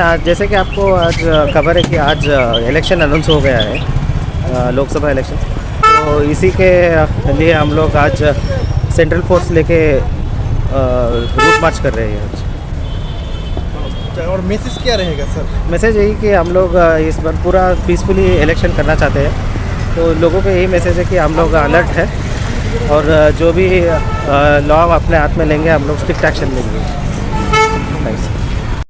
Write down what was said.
आज जैसे कि आपको आज खबर है कि आज इलेक्शन अनाउंस हो गया है, लोकसभा इलेक्शन। तो इसी के लिए हम लोग आज सेंट्रल फोर्स लेके रूट मार्च कर रहे हैं आज। और मैसेज क्या रहेगा सर? मैसेज यही कि हम लोग इस बार पूरा पीसफुली इलेक्शन करना चाहते हैं। तो लोगों को यही मैसेज है कि हम लोग अलर्ट है और जो भी लॉ अपने हाथ में लेंगे हम लोग स्ट्रिक्ट एक्शन लेंगे। थैंक्स।